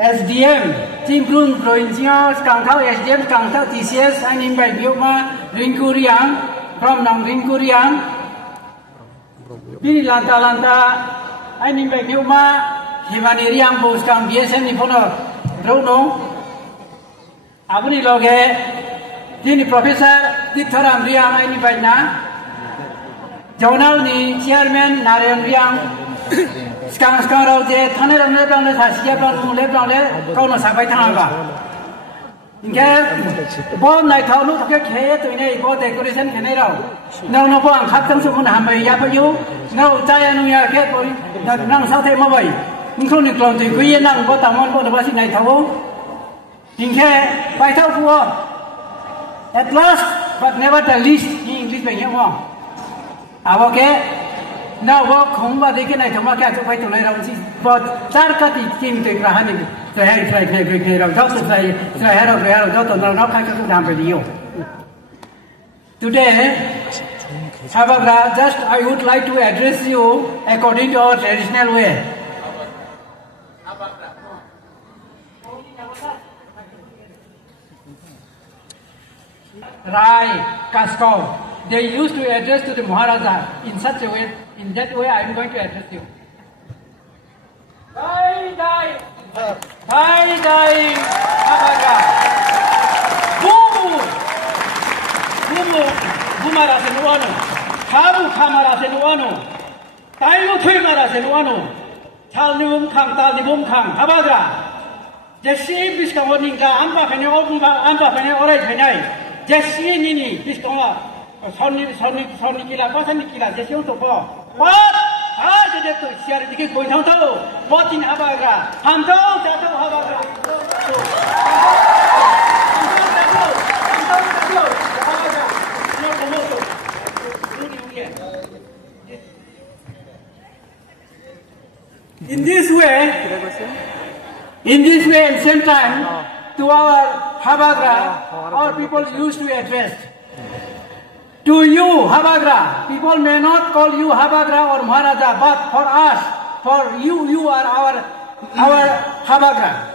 SDM Team Brun Provincial Kangtau SDM Kangtau TCS and invite Bioma Ringkuriang from Nang Ringkuriang Bini Lanta and invite Bioma Himani Riang Bos Kang BSN Nipono Rono Abuni Loge Dini Professor Ditaram Riang and invite Na Journal ni Chairman Narayan Riang Sekarang rau je thane rang le rang le thasiya rang mu le rang le kau na sabai thang ba inge bo nai thau lu thake khe tu nei bo decoration khe nei rau nau no bo ang khat tang su mun ham bai ya pa yu nau cha ya nu ya ke ko nang sa the ma bai ning khon ni klong ti kui nang bo ta mon bo da ba si nai thau inge bai thau fu at last but never the least in English bai ya mo awoke Now walk home, but they can I come back to fight to lay down. But Tarkati came to Grahani to have a doctor, so I had a doctor, no kind of damn with you. Today, however, just I would like to address you according to our traditional way. Rai, Kaskov, they used to address to the Maharaja in such a way. In that way, I am going to address you. Dai dai, Abaga. Bumu, Bumara senuano. Kamu kamara senuano. Tailu tuimara senuano. Talnibum kang, talnibum kang. Abaga. Jesi biskawoninga amba kene amba kene orai kene. Jesi nini biskawa. Soni kila, pasani kila. Jesi untuk apa? What? Jadi tu siar dikit kau tahu. Buatin Abaga. Ham tahu, jatuh Abaga. In this way, at the same time, to our Abaga, our people used to address. To you, Habagra, people may not call you Habagra or Maharaja, but for us, for you are our Habagra.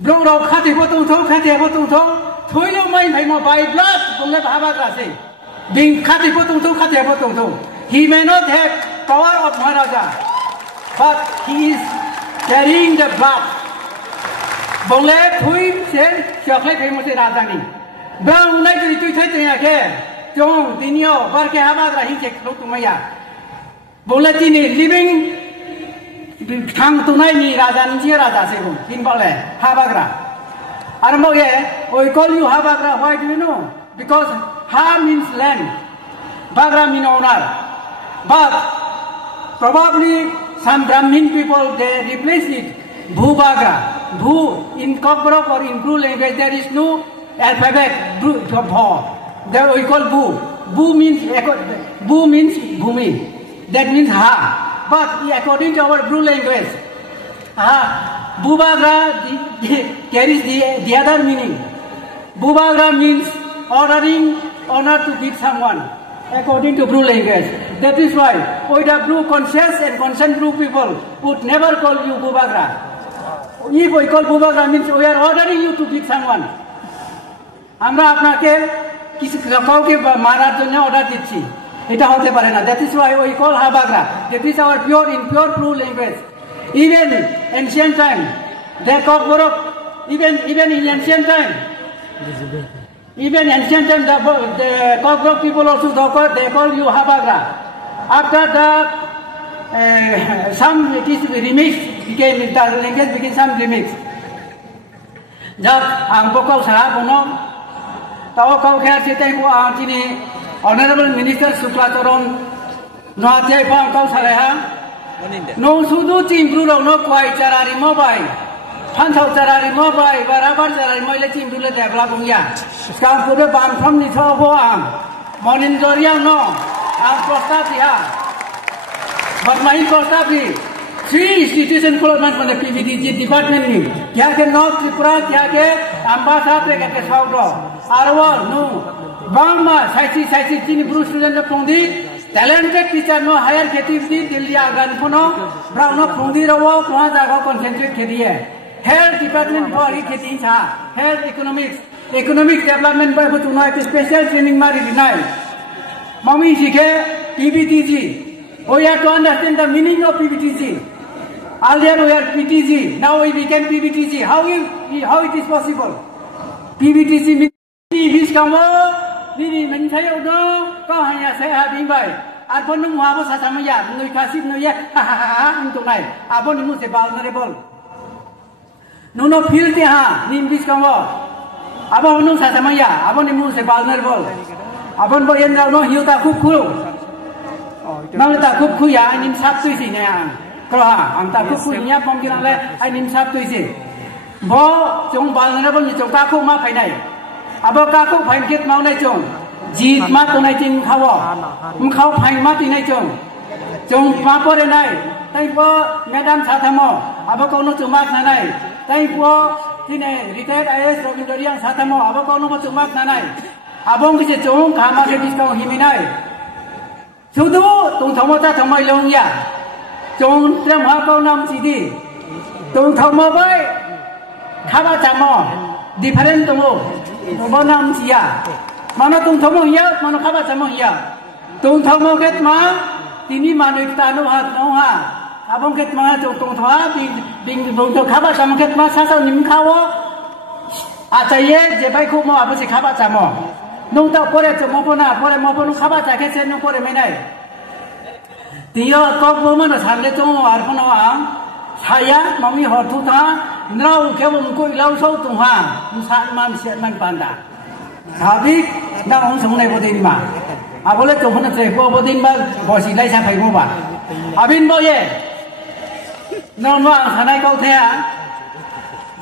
Bro, khati potong thong, thoyo mai bhai mo by blood, bunga Habagra say. Being khati potong thong. He may not have power of Maharaja, but he is carrying the blood. Bunga thui sen chocolate bhai mo se Rajani. Bang lagi tu saya tanya ke, jom tinio, bar ke Habagra hincek lu tumaya. Bola tini living, kang tunai ni raja ni raja sebu, tin boleh Habagra. Armo ye, we call you Habagra. Why do you know? Because Ha means land, Bagra means owner. But probably some Brahmin people they replace it Bhu-Bagra. Bhu in Kokrok or in Bru language there is no alphabet that we call Bu. Bu means Bhumi. That means Ha. But according to our Bru language, Bhu-Bagra carries the other meaning. Bhu-Bagra means honor to beat someone. According to Bru language. That is why with the Bru conscious and concerned Bru people would never call you Bhu-Bagra. If we call Bhu-Bagra means we are ordering you to beat someone. আমরা আপনাকে কিছু কাউকে মারার জন্য order দিচ্ছি এটা হতে পারে না that is why we call Habagra. That is our pure Bru language. Even ancient time they call even in ancient time the Kokrok people also they call you Habagra. After that some it is remixed became the language became some remixed. Jab ang bokau salah bono tahu kau kaya cerita ibu ini Honorable Minister Suklacharan no hati apa kau salah no sudu timbru lo no kuai carari mobile pantau carari mobile barabar carari mobile timbru le develop punya sekarang kuda bang from ni tahu am monitoring no ang prostat ya bermain prostat ni three institution development pada PVDG department ni क्या के North Tripura क्या के ambassador के South Arwal no Bangma saisi chini Bru student le pongdi talented teacher no higher creativity Delhi agan kono brown phungdi rawo koha jaga concentrate khediye health department for khedi cha health economic development by to no special training mari dinai mami sikhe PBTG we have to understand the meaning of PBTG earlier we are PTG now we became PBTG how it is possible PBTG means kamo Nini mencayo do kau hanya saya bimbai. Apa nung apa sama ya, nui kasih nui ya, hahaha untuk naik. Apa nimu vulnerable. Nuno feel dia ha, nimbis kamu. Apa nung sama ya, apa nimu vulnerable. Apa nung yang no hiu tak kuku. Nang tak kuku ya, nim sabtu sih nya. Kalau ha, am tak kuku nya pemkiran le, nim sabtu sih. Bo jong vulnerable ni jong kaku ma pai nai. Abo kaku pain kit mau nai jong jit ma tu nai jin khawo khau pain ma ti nai jong ma pore nai tai po madam sathamo abo kono chumak na nai tai po tine retired IAS Robindorian sathamo abo kono mo chumak na nai abong ki jong khama ke discount himi nai sudu tung thomo ta thomai long ya jong trem ha ko nam chi di tung thomo bai khaba chamo different tungo Bonam sia, mana tung thomo ya, mana khabar sama ya. Tung thomo ket ma, tini manu tanu hat no ha. Abong ket ma tung thoa, bing tung khabar sama ket ma sasa nim khawo. Acaye jebai ku mo apa si khabar sama. Nung tak pore cuma pona, pore mo ponu khabar cake sen nung pore menai. Tiyo kau mo mana samle tung arpon awang. Saya mami hortu ta nau ke mungku ilau sau tung ha musan man sian man panda tapi dah orang semua naik bodin ma abole jompo na cek bodin ma bosi lai sa pai mo ba abin bo ye non wa hanai kau thea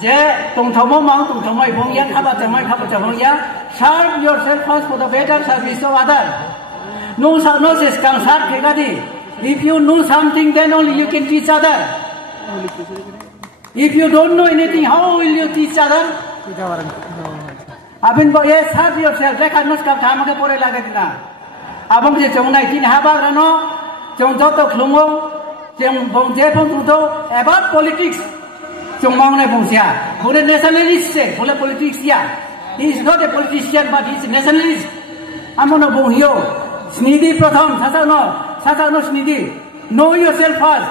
je tung thomo mang tung thomai phong ya khaba jamai ya serve yourself first for the better service of others no says kang sat khegadi if you know something then only you can teach others. If you don't know anything, how will you teach others? Abin bo ye serve yourself. Dekha nos kap thama ke pore lage dina. Abang je chong nai tin haba rano, chong joto khlumo, chong bong je bong tu about politics. Chong mang nai bong sia. Bole nationalist se, bole politics ya. He is not a politician, but he is a nationalist. Amono bong hiyo. Snidi pratham, sasa no snidi. Know yourself first.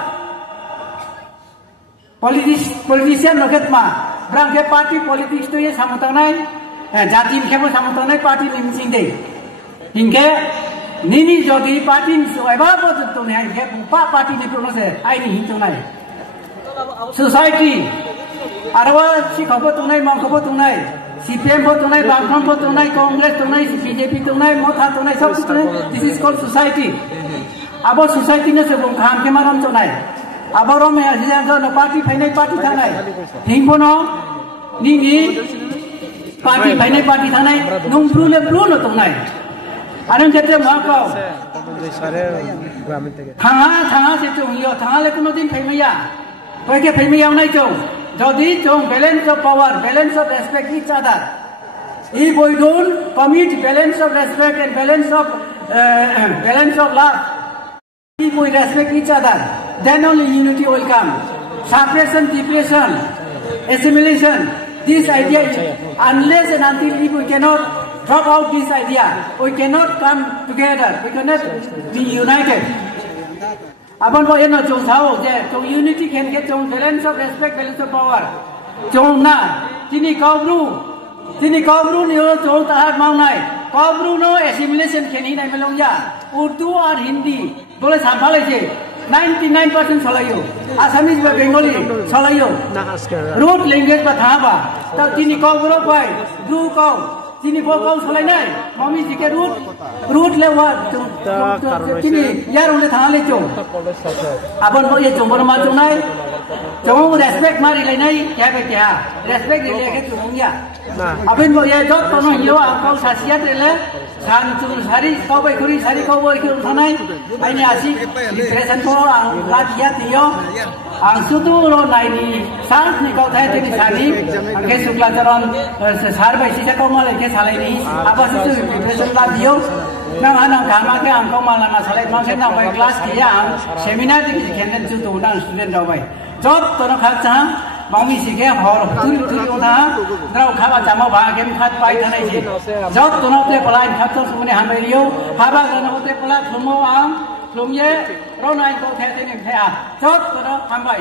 Politician noket ma, berang ke parti politics tu ye samutang nai, jati ke pun samutang nai parti ni mesti deh. Hingga nini jadi parti apa pun tu ni, hingga pa parti ni pun se, ai ni hindu nai. Society, arwah si kau tu nai, mang kau tu nai, CPM tu nai, Bangkam tu nai, Congress tu nai, BJP tu nai, Motha tu nai, सब tu nai. This is called society. Abo society ni sebelum kham ke maram tu nai. Abang me aja na party final party thanai hingbono ni party final party thanai nung blue no tongnai anang jete mako thanga se chung yo thanga le kuno din phaimaya koi ke phaimaya nai chong jodi chong balance of power balance of respect each other if we don't commit balance of respect and balance of love if we respect each other then only unity will come. Suppression, depression, assimilation, this idea, unless and until if we cannot drop out this idea, we cannot come together, we cannot be united. Abang bo eno jong sao je, jong unity can get jong balance of respect, balance of power. Jong na, tini kau bru ni jong tahat mau nai. Kau bru no assimilation kini nai melong ya. Urdu or Hindi, boleh sampai je. 99% chalayo Assamese ba Bengali chalayo root language ba tha ba ta tini kau bro pai blue kau tini bo kau chalai nai mami ji ke root le wa tini yar ule tha le chong abon bo ye chong bor ma chong nai chong respect mari lai nai kya be kya respect le ke chong ya abin bo ye jot kono yo kau sasiat le san chung sari kau bai kuri sari kau bai kuri thanai ai asi depression ko la dia tio ang sutu ro nai ni sang ni kau thai tini sari ke sukla charan sar bai si kau ma le ke salai ni apa sutu depression la dio nang anang kama ke angkong malam masalah mungkin nang baik kelas dia ang seminar di kenen tu tu nang student jauh baik job tu nak kacang mami sih ke hor tu udah nang kama cama bahagian kat baik tanah ini job tu nak te pelai kat tu semua hamil liu haba tu te pelai semua ang ลุงเย่เราหน่อยก็แท้ที่หนึ่งแท้job tu nak hamil